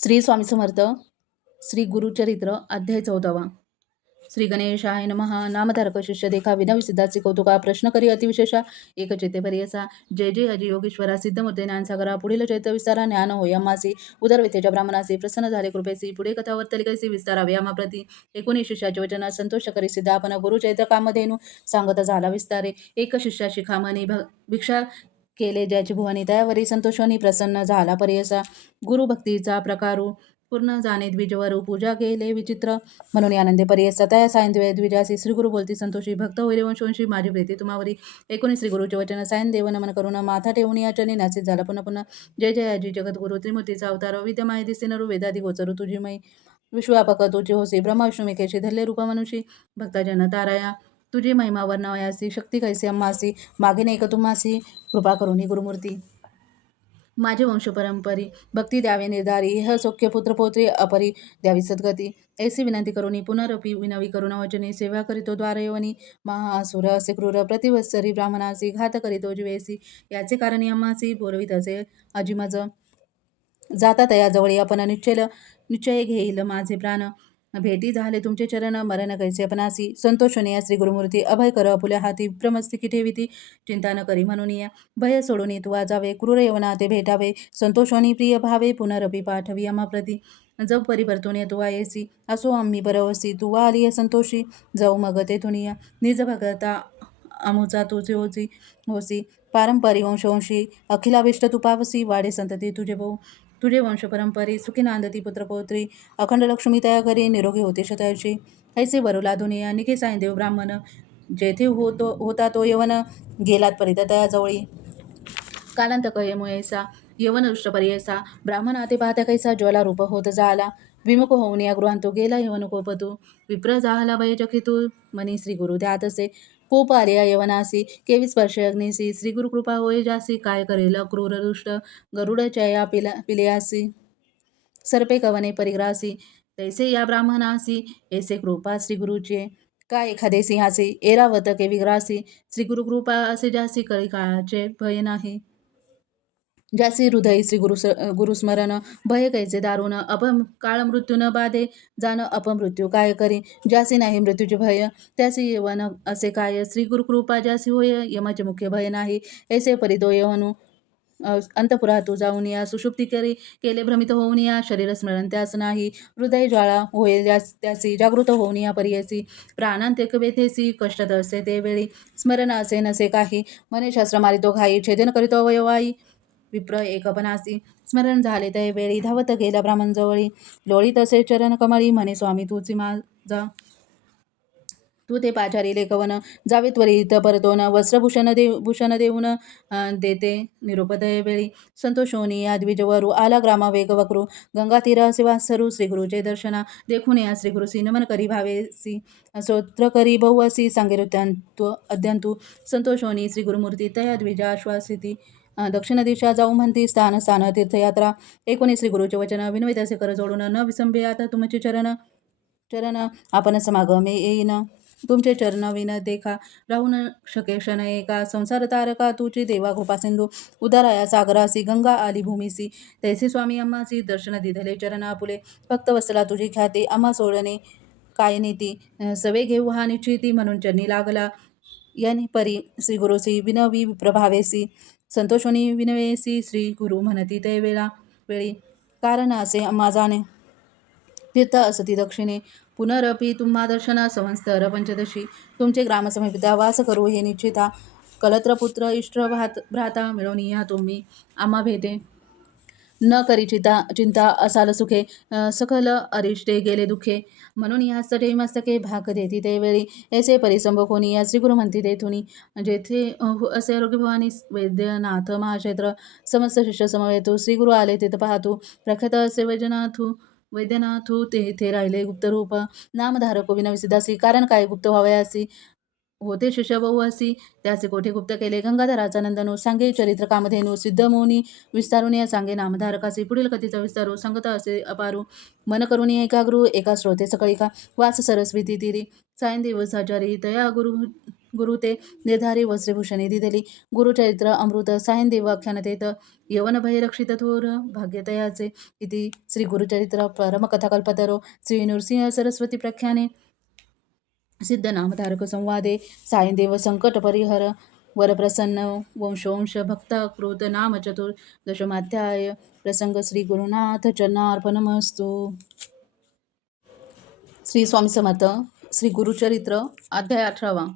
श्री स्वामी समर्थ. श्री गुरुचरित्र अध्याय 14वा. श्री गणेशाय नमः. नामधारक शिष्य देखा विनविसिद्धाचे कौतुका प्रश्न करी अतिविशेषा एक चेते परियसा. जय जय अजी योगेश्वरा सिद्धमूर्ती ज्ञानसागरा. पुढील चैत्र विस्तारा ज्ञान होय अम्मासी उदरवेतेच्या ब्राह्मणासी प्रसन्न झाले कृपेसी. पुढे कथा वर्तली कैसी विस्तारावे आम्हाप्रती. 19 शिष्याचे वचन संतोष करी सिद्ध आपण गुरुचैत्र कामधेनु सांगत झाला विस्तारे. एक शिष्या शिखामणी भिक्षा केले ज्याची भुवनी त्यावरी संतोषाने प्रसन्न झाला परियसा. गुरुभक्तीचा प्रकारू पूर्ण जाणे द्विजवरू पूजा केले विचित्र म्हणून आनंदे परियसा. त्या सायंदेव द्विजासी श्रीगुरु बोलती संतोषी भक्त होईल वंशवंशी माझी प्रीती तुम्हावरी. 19 श्रीगुरुचे वचन सायंदेव नमन करून माथा ठेवून या चरणी नासित झाला पुन्हा पुन्हा. जय जय अजी जगद्गुरु त्रिमूर्तीचा अवतार विद्यमाय दिसे नरू वेदादी गोचरू तुझी मई. विश्वापक तुझी होसी ब्रह्मा विष्णू मेकेशी धरले रूप मनुषी भक्तजन ताराया. तुझी महिमा वर्णवयासी शक्ती कैसी अम्मासी मागे नाही तुम्हासी कृपा करुणी गुरुमूर्ती. माझे वंश परंपरी भक्ती द्यावे निर्धारी ह सौख्य पुत्रपौत्री अपरी द्यावी सद्गती. ऐसी विनंती करुणी पुनरपी विनवी करुणा वचनी सेवा करीतो द्वारयवनी. महासुर असे क्रूर प्रतिवत्सरी ब्राह्मणासी घात करीतो जीवेसी. याचे कारण अम्मासी बोलवीत असे अजिमज. जाता तया जवळी आपण निश्चय घेईल माझे प्राण. भेटी झाले तुमचे चरण मरण कैसे अपनासी. संतोषणे श्री गुरुमूर्ती अभय कर अपुल्या हाती प्रमस्तिकी ठेविती चिंता न करी म्हणून या. भय सोडून तुवा जावे क्रूर यवना ते भेटावे. संतोषाने प्रिय भावे पुनरपी पाठवी आम्हाप्रती. जब परिवर्तून तुवा येसी असो आम्ही परवसी. तुवा आली संतोषी जाऊ मग तेथून या. निज भगता अमुचा तुझे होसी पारंपरी वंशवंशी अखिलाविष्ट तू पावसी. वाढे संतती तुझे भाऊ तुझे वंश परंपरी सुखी नांदती पुत्रपौत्री. अखंड लक्ष्मी तया घरी निरोगी होते शतायुषी. ऐसे वरुला दुनिया निघे सायंदेव ब्राह्मण. जेथे होता तो यवन गेलात परिता तया जवळी. कालांत कये मुयेसा यवन दृष्ट परियसा. ब्राह्मण आते पाहत्या कैसा ज्वाला रूप होत झाला. विमुख होऊन या गृहांतू गेला यवन कोपतू. विप्र झाला भय चकितू मनी श्री गुरु द्यातसे. कोप आलिया यवनासी केवी स्पर्श अग्निसी. श्री गुरु कृपा होय जासी काय करेल क्रूर दुष्ट. गरुड चया पिलयासी सर्पे कवने परिग्रासी. तैसे या ब्राह्मणासी ऐसे कृपा श्री गुरुचे. का एखादे सिंहासी एरावत के विग्रासी. श्री गुरु कृपा असे जासी कळी काळाचे भय नाही. ज्यासी हृदय श्री गुरुस्मरण भय कैसे दारुण. काळ मृत्यू न बाधे जाण अपमृत्यू काय करी. ज्यासी नाही मृत्यूचे भय त्यासी यवन असे काय. श्री गुरुकृपा ज्यासी होय यमाचे मुख्य भय नाही. ऐसे परिदो यवनु अंतपुरातू जाऊन या. सुषुप्ती केले भ्रमित होऊन या. शरीर स्मरण त्यास नाही. हृदय ज्वाळा होय त्यासी जागृत होऊन या परियसी. प्राणांत्यक वेथेसी कष्टत असे ते वेळी. स्मरण असे नसे काही मने शास्त्र मारितो घाई. छेदन करीतो अवयवाई विप्र एकपणासी. स्मरण झाले ते वेळी धावत गेला ब्राह्मण जवळी. लोळी तसे चरण कमळी म्हणे स्वामी तूची माझा. तू ते पाचारी लेखवन जावे त्वरित परतोन. भूषण देऊन देते निरोपदय वेळी. संतोषोनी या द्विजवरू आला ग्रामा वेग वक्रू. गंगा तीरा शिवासरू श्रीगुरुचे दर्शना. देखून या श्रीगुरुसी नमन करी भावेसी. स्तोत्र करी बहुअसी सांगे अद्यंतू. संतोषोनी श्री गुरुमूर्ती तया द्विजा आश्वासिती. दक्षिण दिशा जाऊ म्हणती स्थान स्थान तीर्थयात्रा. 19 श्री गुरुचे वचन विनवित असे कर जोडून. न विसंबे आता तुमचे चरण आपण समागमे येईन. तुमचे चरण विन देखा राहू न शके क्षण एका. संसार तारका तुझी देवा कृपा सिंधू. उदाराया सागरासी गंगा आली भूमीसी. तैसे स्वामी अम्मासी दर्शन दिधले चरण आपुले. फक्त वसला तुझी ख्याती आम्हा सोडणे काय नीती. सवे घेऊ हा निश्चिती म्हणून चरणी लागला. याने परी श्री गुरुसी विनवी प्रभावेसी. संतोषोनी विनवेसी श्री गुरु म्हणती ते वेळी. कारण असे अम्मा जाणे तीर्थ असती दक्षिणे. पुनरपी तुम्हा दर्शना संवत्सर पंचदशी. तुमचे ग्रामसमीपिता वास करू हे निश्चिता. कलत्रपुत्र इष्ट भ्राता मिळवून या तुम्ही आम्हा भेटे. न करी चिंता असाल सुखे. सकल अरिष्टे गेले दुखे. म्हणून या सटे मस्तके भाग देती ते वेळी. ऐसे परिसंभोकोनी या श्रीगुरु म्हणती तेथुनी. जेथे असे आरोग्य भवानी वैद्यनाथ महाक्षेत्र. समस्त शिष्य समवेतू श्रीगुरु आले तेथ पाहतू. प्रख्यात असे वैद्यनाथू तेथे राहिले गुप्तरूप. नामधारको विनविसिद्धासी कारण काय गुप्त व्हावयासी. होते शिष्य बहुवासी त्याचे कोठे गुप्त केले गंगाधराचा नंदनू सांगे चरित्र कामधेनू सिद्धमोनी विस्तारून या सांगे नामधारकासी पुढील कथेचा विस्तारू संगत असे अपारू मन करून एकाग्रू एका श्रोते सकळिका वास सरस्वती तिरी सायन दिवसाचारी तया गुरु ते निर्धारी वस्त्रभूषणे दिदली गुरुचरित्र अमृत सायन देवाख्यानतेत यवन भयरक्षित थोर भाग्यतयाचे इति श्री गुरुचरित्र परमकथाकल्पतरो श्री नृसिंह सरस्वती प्रख्याने सिद्धनामधारक संवादे सायनदेव संकट परिहर वरप्रसन्न वंशोंश भक्तकृत नाम चतुर्दशमाध्याय प्रसंग श्री गुरुनाथ चरणार्पणमस्तु. श्री स्वामी समर्थ. श्री गुरुचरित्र अध्याय 18.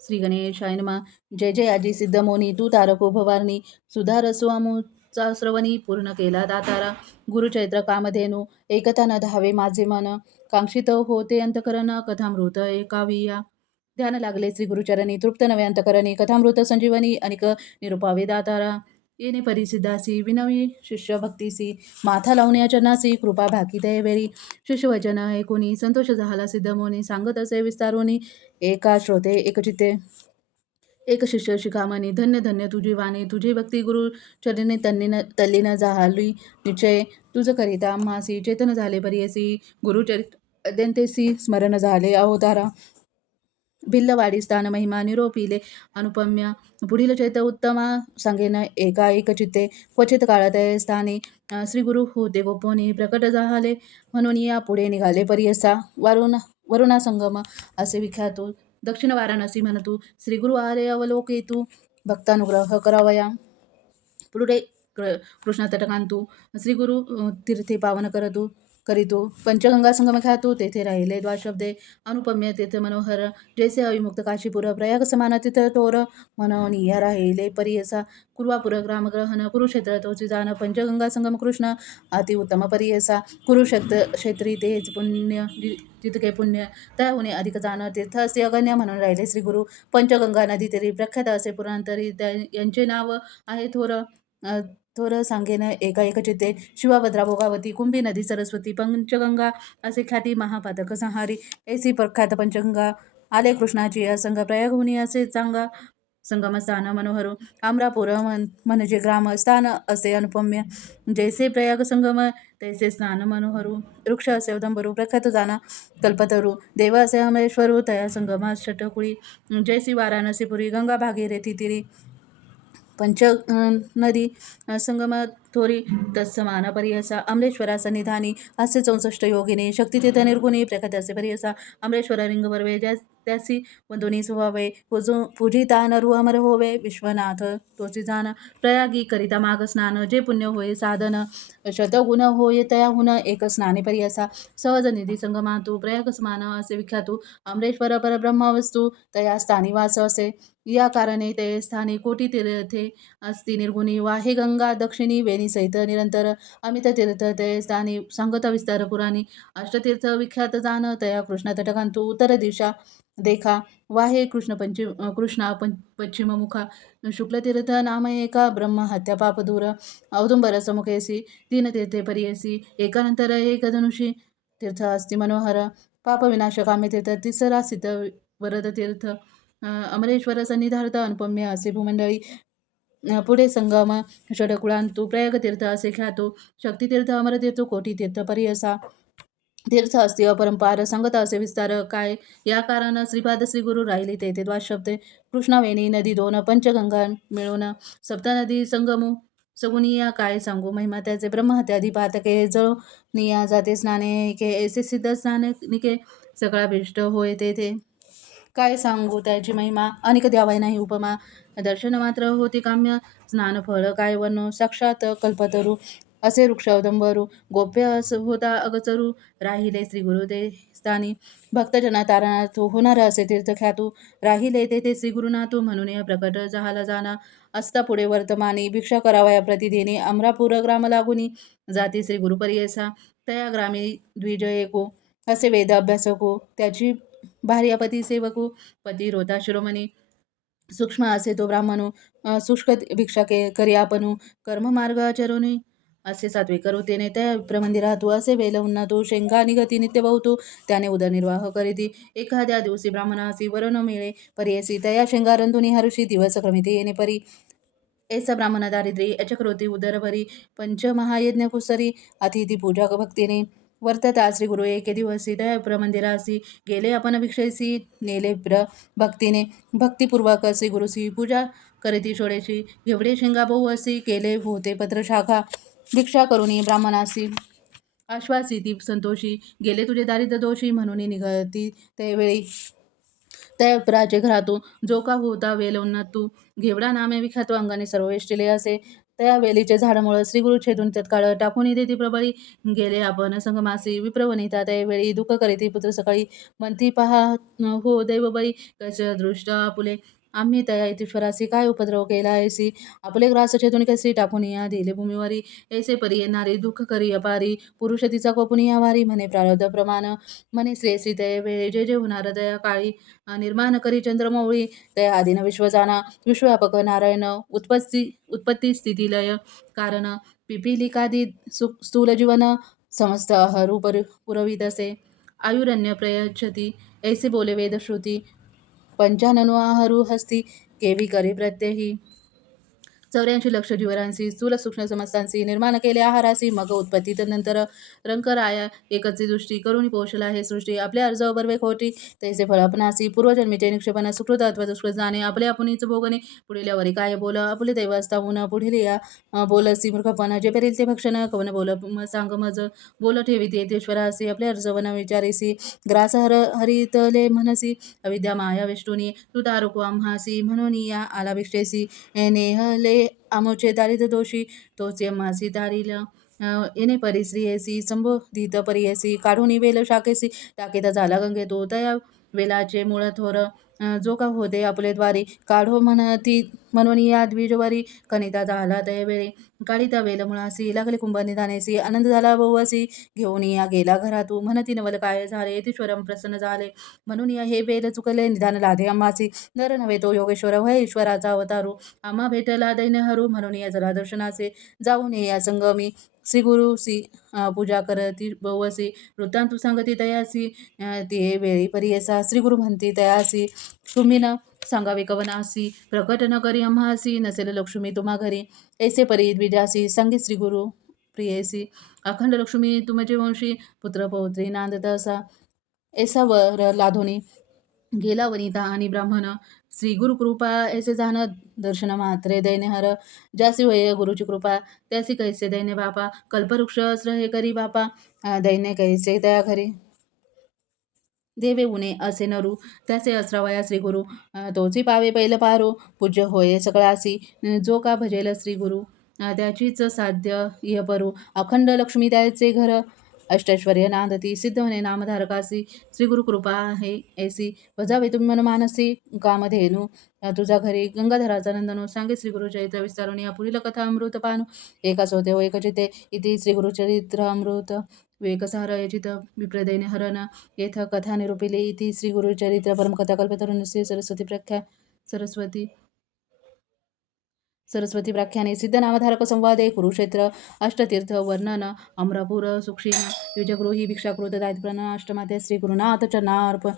श्री गणेशाय नमः. जय जय आजी सिद्धमोनी तू तारको भवानी सुधारसो अमुचा श्रवणी पूर्ण केला दातारा गुरुचरित्र कामधेनू एकता न धावे माझे मन कांक्षित होते अंतकरण कथामृत एकाविया ध्यान लागले श्री गुरुचरणी तृप्त नवे अंतकरणी कथामृत संजीवनी अनिक निरुपावे दातारा येणे परिसिद्धासी विनवी शिष्य भक्तीसी माथा लावण्या चरणासी कृपा भाकी दयवेळी शिष्यवचन ऐकुनी संतोष झाला सिद्धमोनी सांगत असे विस्तारोनी एका श्रोते एकचित्ते एक शिष्य शिखामणी धन्य धन्य तुझी वाणी तुझी भक्ती गुरु चरणी तल्लीन झाली निश्चय तुझ करिता आम्हासी चेतन झाले परियसी गुरुचरित अद्यंतेसी स्मरण झाले अवतारा भिल्लवाडी स्थान महिमा निरोपिले अनुपम्य पुढील चैत उत्तमा सांगेन एका एक चित्ते क्वचित काळात स्थानी श्री गुरु होते गोपोनी प्रकट झाले म्हणून या पुढे निघाले परियसा वरुणा संगम असे विख्यातो दक्षिण वाराणसी म्हणतू श्री गुरु आले अवलोकेतू भक्तानुग्रह करावया पुढे कृष्ण तटकांतू श्री गुरु तीर्थे पावन करीतो पंचगंगा संगम ख्यातो तेथे राहिले द्वाशब्दे अनुपम्य तीर्थ मनोहर जैसे अविमुक्त काशीपुर प्रयाग समान तीर्थ तोर म्हणून या राहिले परियसा कुर्वापुर ग्रामग्रहण कुरुक्षेत्र तोची जाण पंचगंगा संगम कृष्ण अतिउत्तम परियसा कुरुक्षेत्री तेच पुण्य जितके पुण्य त्याहून अधिक जाण तीर्थ असे अगण्य म्हणून राहिले श्री गुरु पंचगंगा नदी तरी प्रख्यात असे पुरांतरी यांचे नाव आहे थोर सांगेन एका एक चित्ते शिवाभद्रा भोगावती कुंभी नदी सरस्वती पंचगंगा असे ख्याती महापातक संहारी ऐसी प्रख्यात पंचगंगा आले कृष्णाची असंग प्रयागहुनी असे चांगा संगमस्थान मनोहर आमरापूर म्हणजे ग्रामस्थान असे अनुपम्य जैसे प्रयाग संगम तैसे स्नान मनोहरू वृक्ष असे उदंबरू प्रख्यात जाना कल्पतरू देव असे अमरेश्वरू तया संगमा षटकुळी जैसी वाराणसीपुरी गंगा भागीरथी तिरी पंच नदी संगम थोरी तत्समान परियसा अमरेश्वरा सन्निधानी असे 64 योगिनी शक्तितीर्थ निर्गुणी प्रख्यात असे परियसा अमरेश्वर रिंग बरवे त्यासी वंदुनी स्वभावे पूजिता नरु अमर होवे विश्वनाथ तोची जाण प्रयागी करिता माग स्नान जे पुण्य होय साधन शतगुण होय तयाहुन एक स्नाने परियसा सहज निधी संगमातू प्रयाग स्मान असे विख्यातू अमरेश्वर परब्रह्मवस्तू तया स्थानी वास असे या कारणे ते स्थानी कोटी तीर्थे अस्ति निर्गुणी वाहे गंगा दक्षिणी वेणी सहित निरंतर अमित तीर्थ ते स्थानी सांगत विस्तार पुराणी अष्टतीर्थ विख्यात जाण तया कृष्ण तटकांतू उत्तर दिशा देखा वाहे कृष्णा पश्चिम मुखा शुक्लतीर्थ नाम एका ब्रह्म हत्या पाप दूर औदुंबर समुखेसी तीन तीर्थे परियसी एकानंतर एक धनुषी तीर्थ अस्ति मनोहर पाप विनाश कामे तीर्थ तिसरा सिद्ध वरद तीर्थ अमरेश्वर सन्निधार्थ अनुपम्य असे भूमंडळी पुढे संगम षडकुळांतू प्रयागतीर्थ असे ख्यातो शक्तितीर्थ अमरतीर्थ कोटीतीर्थ परियसा तीर्थ असती अपरंपार संगत असे विस्तार काय या कारण श्रीपाद श्री गुरु राहिले तेथे द्वाशब्दे कृष्णावेणी नदी 2 पंचगंगा मिळून सप्तनदी संगमू सगुनिया काय सांगू महिमा त्याचे ब्रह्महत्यादी पातके जळनिया जाते स्नाने के ऐसे सिद्ध स्नानिके सगळा भिष्ट होय तेथे काय सांगू त्याची महिमा अनिक द्यावाय नाही उपमा दर्शन मात्र होती काम्य स्नानफळ काय वर्ण साक्षात कल्पतरू असे वृक्ष औदंबरू गोप्य होता अगचरू राहिले श्री गुरुदेव स्थानी भक्तजना तारणार्थ होणार असे तीर्थ ख्यातू राहिले तेथे श्री गुरुनाथू म्हणून या प्रकट जहाला जाना असता पुढे वर्तमानी भिक्षा करावया प्रतिदिनी अमरापूर ग्राम लागुनी जाती श्री गुरुपरियेसा तया ग्रामी द्विज एको असे वेद अभ्यासको त्याची भार्यापती सेवकू पती रोता शिरोमणी सूक्ष्म असे तो ब्राह्मणू शुष्क भिक्षा करी आपणू कर्ममार्ग आचरुनी असे सात्विक वृत्तीने त्या विप्रमंदिरातू असे वेल उन्ना तू शेंगा निगती नित्य बहुतू त्याने उदरनिर्वाह करीती. एखाद्या दिवशी ब्राह्मणासी वर न मिळे परियसी तया शेंगा रंधुनी हरुषी दिवस क्रमिती येणे परी. ऐसा ब्राह्मण दारिद्री यचक्रोती उदरभरी पंचमहायज्ञ कुसरी अतिथी पूजा भक्तीने वर्तता. श्री गुरु एके दिवसी त्या विप्रमंदिरासी गेले आपण भिक्षेसी नेले विप्र भक्तीने भक्तिपूर्वक श्री गुरुसी पूजा करीती षोडेशी घेवडे शेंगा बहु असी केले होते पत्र शाखा दीक्षा करुणी ब्राह्मणासी आश्वासी ती संतोषी गेले तुझे दारिद्र्य दोषी म्हणून निघती त्यावेळी त्या विप्राचे घरातून जो का होता वेलवना तू घेवडा नामे विख्यातो अंगाने सर्व वेष्टिले असे त्या वेलीचे झाडामुळे श्रीगुरु छेदून तत्काळ टाकून देती प्रबळी गेले आपण संगमासी विप्रवनिता त्यावेळी दुःख करीती पुत्र सकाळी म्हणती पहा हो दैवबळी कश दृष्ट आपुले आम्ही त्या ईश्वरासी काय उपद्रव केला ऐसी आपले ग्रास छेदून कशी टाकून या दिले भूमीवरी ऐसे परी येणारी दुःख करी अपारी पुरुष तिचा कोपून या वारी म्हणे प्रारब्ध प्रमाण म्हणे श्रेयसी त्या वेळे जे जे होणार दया काळी निर्माण करी चंद्रमौळी त्या आदिन विश्व जाना विश्वव्यापक नारायण उत्पत्ती स्थिती लय कारण पिपीलिकादी स्थूल जीवन समस्त हरू पुरवित असे आयुरण्य प्रयच्छती ऐसे बोले वेदश्रुती पंचाननु आहरू हस्ती केवी करी प्रत्यही 84 लक्ष जीवरांशी स्थूल सूक्ष्म समस्तांशी निर्माण केले आहारासी मग उत्पत्ती नंतर रंकराया एकची दृष्टी करुणी पोषला हे सृष्टी आपल्या अर्ज बर्वे खोटी तैसे फळ आपणासी पूर्वजन्मीचे निक्षेपण सुकृत अथवा दुष्कृत जाणे आपले आपणीच भोगणे पुढील वरी काय बोल आपले दैव असताहून पुढील या बोलसी मूर्खपण जे पेरील ते भक्षण कवन बोल सांग मज बोल ठेवीत येतेश्वरासी आपले अर्जवन विचारेसी ग्रास हरितले म्हणसी अविद्या माया वेष्टुनी तू तारुको आम्हासी म्हणून या आला भिक्षेसी नेहले आमोचे दारिद्र्य दोषी तोचे मासी दारिल येणे परिश्रियेसी संबोधित परियेसी काढून वेल शाकेसी टाकेता झाला गंगे तो तया वेलाचे मूळ थोर जो का होते आपले द्वारी काढो म्हणती म्हणून या द्विजवारी कनिता झाला त्यावेळी काढिता वेल मुळासी लागले कुंभ निधानेसी आनंद झाला बहुअसी घेऊन या गेला घरातू म्हणती नवल काय झाले येतीश्वरम प्रसन्न झाले म्हणून या हे वेल चुकले निधान लाधे आम्हासी नर नव्हे तो योगेश्वर वय ईश्वराचा अवतारू आम्हा भेटला दैन्य हरू म्हणून या जरा दर्शनाचे जाऊन या संगमी श्री गुरुसी पूजा करती बहुअसी वृत्तांतू सांगती तयासी ते वेळी परियसा श्री गुरु म्हणती तयासी तुम्ही न सांगावे कवनासी प्रकट न करी आम्हासी नसेल लक्ष्मी तुम्हा घरी ऐसे परी द्विजासी सांगे श्री गुरु प्रियेसी अखंड लक्ष्मी तुमचे वंशी पुत्र पौत्री नांदत असा ऐसा वर लाधोनी गेला वनिता आणि ब्राह्मण श्री गुरुकृपा ऐसे जाण दर्शन मात्रे दैन्यहर ज्यासी होय गुरुची कृपा त्यासी कैसे दैन्य बापा कल्पवृक्ष अस्त्र हे करी बापा दैन्य कैसे त्या घरी देवे उणे असे नरू त्याचे अस्रावया श्री गुरु तोची पावे पैल पारो पूज्य होय सगळासी जो का भजेल श्री गुरु त्याचीच साध्य इहपरू अखंड लक्ष्मी त्याचे घर अष्टैश्वर्य नांदती सिद्ध म्हणे नामधारकासी श्री गुरु कृपा आहे ऐसी बजावे तुम्ही मन मानसी कामधेनू तुझ्या घरी गंगाधराचा नंदनू सांगे श्री गुरु चरित्र विस्तारून या पुढील कथा अमृत पानू एकाच होते व एकचिते इति श्री गुरुचरित्र अमृत वेकसार यचित विप्रदैन्य हरण येथ कथा निरूपिले इति श्री गुरुचरित्र परमकथा कल्पतरुणस्य सरस्वती व्याख्याने सिद्ध नामधारक संवादे कुरुक्षेत्र अष्टतीर्थ वर्णन अमरापूर सुक्षीण युजगृही भिक्षाकृत दायित्वप्रण अष्टमाते श्री गुरुनाथ चरणार्पण